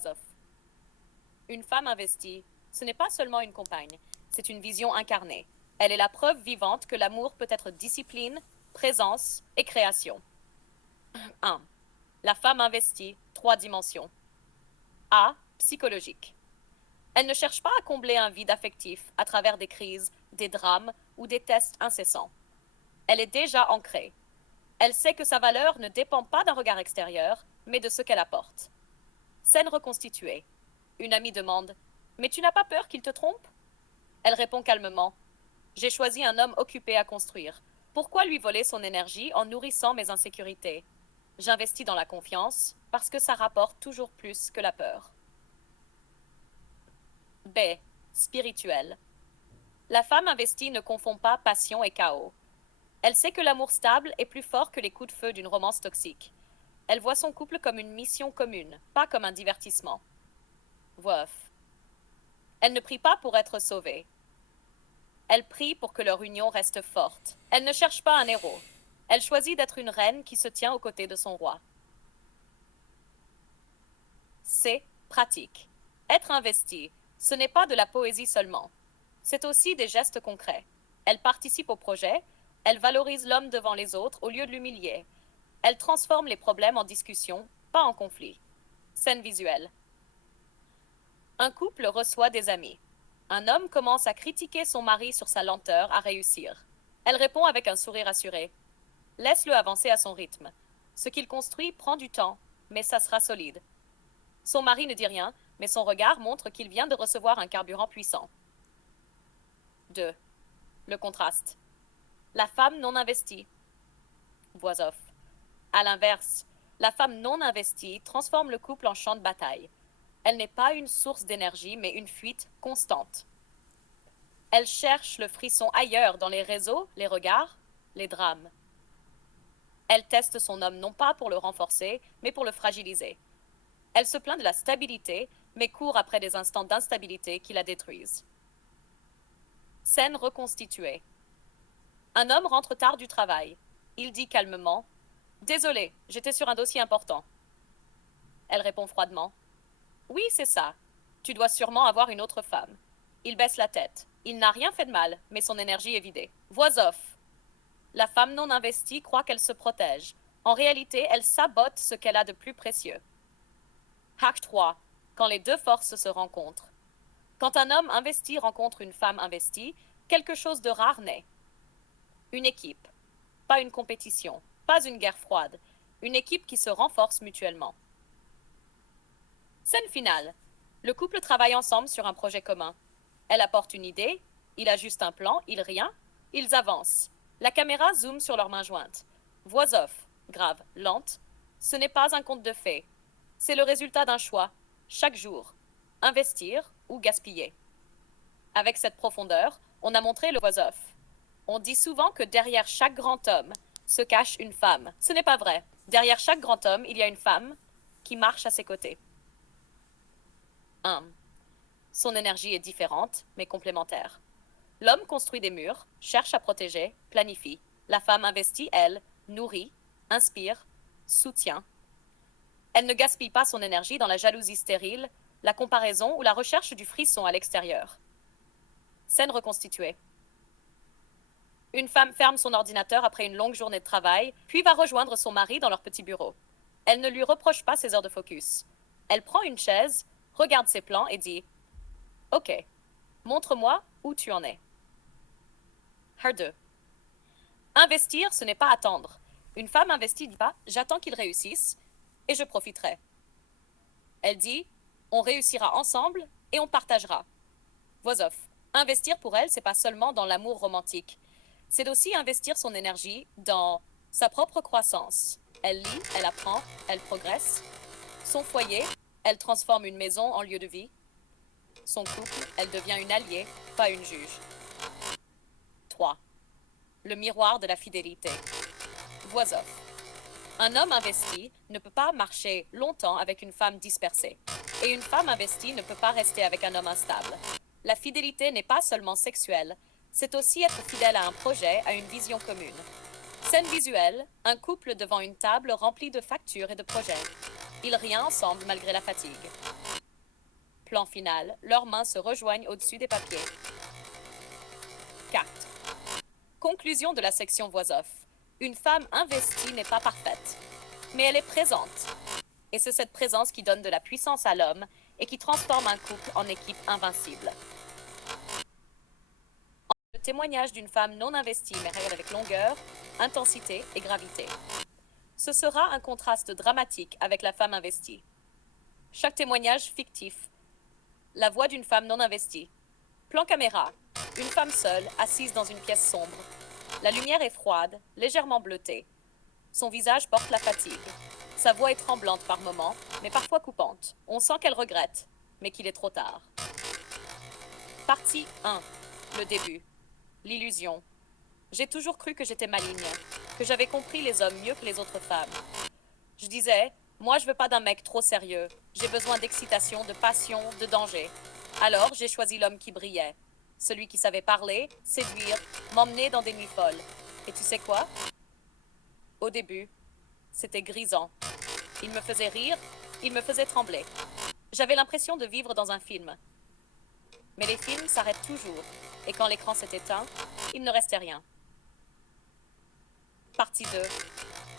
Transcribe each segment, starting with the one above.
voix off. Une femme investie, ce n'est pas seulement une compagne, c'est une vision incarnée. Elle est la preuve vivante que l'amour peut être discipline, présence et création. 1. La femme investie, 3 dimensions. A. Psychologique. Elle ne cherche pas à combler un vide affectif à travers des crises, des drames ou des tests incessants. Elle est déjà ancrée. Elle sait que sa valeur ne dépend pas d'un regard extérieur, mais de ce qu'elle apporte. Scène reconstituée. Une amie demande: Mais tu n'as pas peur qu'il te trompe? Elle répond calmement: J'ai choisi un homme occupé à construire. Pourquoi lui voler son énergie en nourrissant mes insécurités? J'investis dans la confiance parce que ça rapporte toujours plus que la peur. B. Spirituel. La femme investie ne confond pas passion et chaos. Elle sait que l'amour stable est plus fort que les coups de feu d'une romance toxique. Elle voit son couple comme une mission commune, pas comme un divertissement. Voix off. Elle ne prie pas pour être sauvée. Elle prie pour que leur union reste forte. Elle ne cherche pas un héros. Elle choisit d'être une reine qui se tient aux côtés de son roi. C. Pratique. Être investi, ce n'est pas de la poésie seulement. C'est aussi des gestes concrets. Elle participe au projet, elle valorise l'homme devant les autres au lieu de l'humilier. Elle transforme les problèmes en discussion, pas en conflit. Scène visuelle. Un couple reçoit des amis. Un homme commence à critiquer son mari sur sa lenteur à réussir. Elle répond avec un sourire assuré: Laisse-le avancer à son rythme. Ce qu'il construit prend du temps, mais ça sera solide. Son mari ne dit rien, mais son regard montre qu'il vient de recevoir un carburant puissant. 2. Le contraste. La femme non investie. Voix off. À l'inverse, la femme non investie transforme le couple en champ de bataille. Elle n'est pas une source d'énergie, mais une fuite constante. Elle cherche le frisson ailleurs, dans les réseaux, les regards, les drames. Elle teste son homme non pas pour le renforcer, mais pour le fragiliser. Elle se plaint de la stabilité, mais court après des instants d'instabilité qui la détruisent. Scène reconstituée. Un homme rentre tard du travail. Il dit calmement: Désolé, j'étais sur un dossier important. Elle répond froidement: Oui, c'est ça. Tu dois sûrement avoir une autre femme. Il baisse la tête. Il n'a rien fait de mal, mais son énergie est vidée. Voix off. La femme non investie croit qu'elle se protège. En réalité, elle sabote ce qu'elle a de plus précieux. Hack 3. Quand les deux forces se rencontrent. Quand un homme investi rencontre une femme investie, quelque chose de rare naît. Une équipe. Pas une compétition. Pas une guerre froide. Une équipe qui se renforce mutuellement. Scène finale. Le couple travaille ensemble sur un projet commun. Elle apporte une idée, il ajuste un plan, il rien, ils avancent. La caméra zoome sur leurs mains jointes. Voix off, grave, lente. Ce n'est pas un conte de fées. C'est le résultat d'un choix, chaque jour. Investir ou gaspiller. Avec cette profondeur, on a montré le voix off. On dit souvent que derrière chaque grand homme se cache une femme. Ce n'est pas vrai. Derrière chaque grand homme, il y a une femme qui marche à ses côtés. 1. Son énergie est différente, mais complémentaire. L'homme construit des murs, cherche à protéger, planifie. La femme investit, elle, nourrit, inspire, soutient. Elle ne gaspille pas son énergie dans la jalousie stérile, la comparaison ou la recherche du frisson à l'extérieur. Scène reconstituée. Une femme ferme son ordinateur après une longue journée de travail, puis va rejoindre son mari dans leur petit bureau. Elle ne lui reproche pas ses heures de focus. Elle prend une chaise, regarde ses plans et dit: Ok, montre-moi où tu en es. Her 2. Investir, ce n'est pas attendre. Une femme investie dit pas: J'attends qu'il réussisse et je profiterai. Elle dit: On réussira ensemble et on partagera. Voix off. Investir pour elle, c'est pas seulement dans l'amour romantique. C'est aussi investir son énergie dans sa propre croissance. Elle lit, elle apprend, elle progresse. Son foyer, elle transforme une maison en lieu de vie. Son couple, elle devient une alliée, pas une juge. 3. Le miroir de la fidélité. Voix off. Un homme investi ne peut pas marcher longtemps avec une femme dispersée. Et une femme investie ne peut pas rester avec un homme instable. La fidélité n'est pas seulement sexuelle, c'est aussi être fidèle à un projet, à une vision commune. Scène visuelle, un couple devant une table remplie de factures et de projets. Ils rient ensemble malgré la fatigue. Plan final, leurs mains se rejoignent au-dessus des papiers. 4. Conclusion de la section voix off. Une femme investie n'est pas parfaite, mais elle est présente. Et c'est cette présence qui donne de la puissance à l'homme et qui transforme un couple en équipe invincible. Le témoignage d'une femme non investie mais réelle avec longueur, intensité et gravité. Ce sera un contraste dramatique avec la femme investie. Chaque témoignage fictif. La voix d'une femme non investie. Plan caméra. Une femme seule, assise dans une pièce sombre. La lumière est froide, légèrement bleutée. Son visage porte la fatigue. Sa voix est tremblante par moments, mais parfois coupante. On sent qu'elle regrette, mais qu'il est trop tard. Partie 1. Le début. L'illusion. J'ai toujours cru que j'étais maligne, que j'avais compris les hommes mieux que les autres femmes. Je disais, moi je veux pas d'un mec trop sérieux. J'ai besoin d'excitation, de passion, de danger. Alors j'ai choisi l'homme qui brillait. Celui qui savait parler, séduire, m'emmener dans des nuits folles. Et tu sais quoi? Au début, c'était grisant. Il me faisait rire, il me faisait trembler. J'avais l'impression de vivre dans un film. Mais les films s'arrêtent toujours, et quand l'écran s'est éteint, il ne restait rien. Partie 2.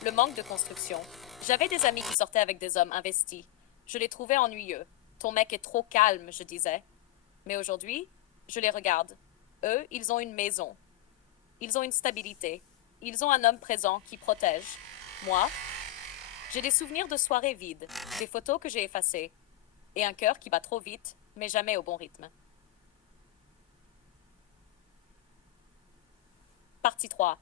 Le manque de construction. J'avais des amis qui sortaient avec des hommes investis. Je les trouvais ennuyeux. Ton mec est trop calme, je disais. Mais aujourd'hui, je les regarde. Eux, ils ont une maison. Ils ont une stabilité. Ils ont un homme présent qui protège. Moi, j'ai des souvenirs de soirées vides, des photos que j'ai effacées, et un cœur qui bat trop vite, mais jamais au bon rythme. Partie 3.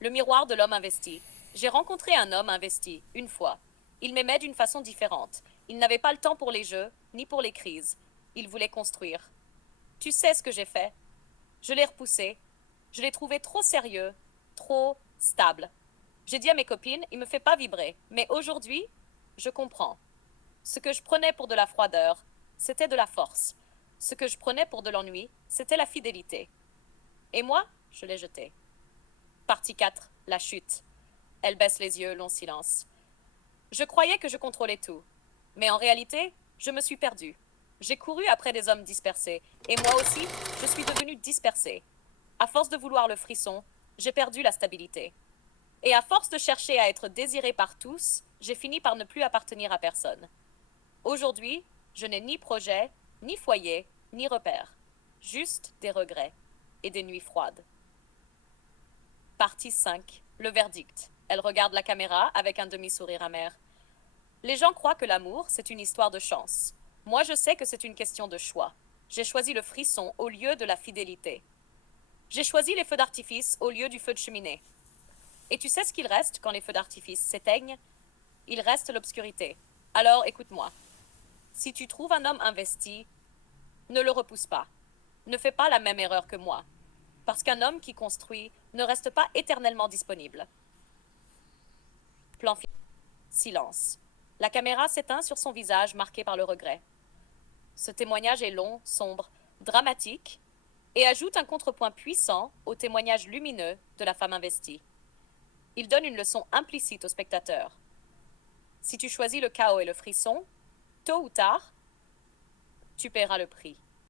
Le miroir de l'homme investi. J'ai rencontré un homme investi, une fois. Il m'aimait d'une façon différente. Il n'avait pas le temps pour les jeux, ni pour les crises. Il voulait construire. Tu sais ce que j'ai fait? Je l'ai repoussé. Je l'ai trouvé trop sérieux, trop stable. J'ai dit à mes copines, il me fait pas vibrer. Mais aujourd'hui, je comprends. Ce que je prenais pour de la froideur, c'était de la force. Ce que je prenais pour de l'ennui, c'était la fidélité. Et moi, je l'ai jeté. Partie 4. La chute. Elle baisse les yeux, long silence. Je croyais que je contrôlais tout. Mais en réalité, je me suis perdue. J'ai couru après des hommes dispersés. Et moi aussi, je suis devenue dispersée. À force de vouloir le frisson, j'ai perdu la stabilité. Et à force de chercher à être désirée par tous, j'ai fini par ne plus appartenir à personne. Aujourd'hui, je n'ai ni projet, ni foyer, ni repère. Juste des regrets et des nuits froides. Partie 5. Le verdict. Elle regarde la caméra avec un demi-sourire amer. Les gens croient que l'amour, c'est une histoire de chance. Moi, je sais que c'est une question de choix. J'ai choisi le frisson au lieu de la fidélité. J'ai choisi les feux d'artifice au lieu du feu de cheminée. Et tu sais ce qu'il reste quand les feux d'artifice s'éteignent? Il reste l'obscurité. Alors, écoute-moi. Si tu trouves un homme investi, ne le repousse pas. Ne fais pas la même erreur que moi. Parce qu'un homme qui construit ne reste pas éternellement disponible. Plan final. Silence. La caméra s'éteint sur son visage marqué par le regret. Ce témoignage est long, sombre, dramatique, et ajoute un contrepoint puissant au témoignage lumineux de la femme investie. Il donne une leçon implicite au spectateur. Si tu choisis le chaos et le frisson, tôt ou tard, tu paieras le prix.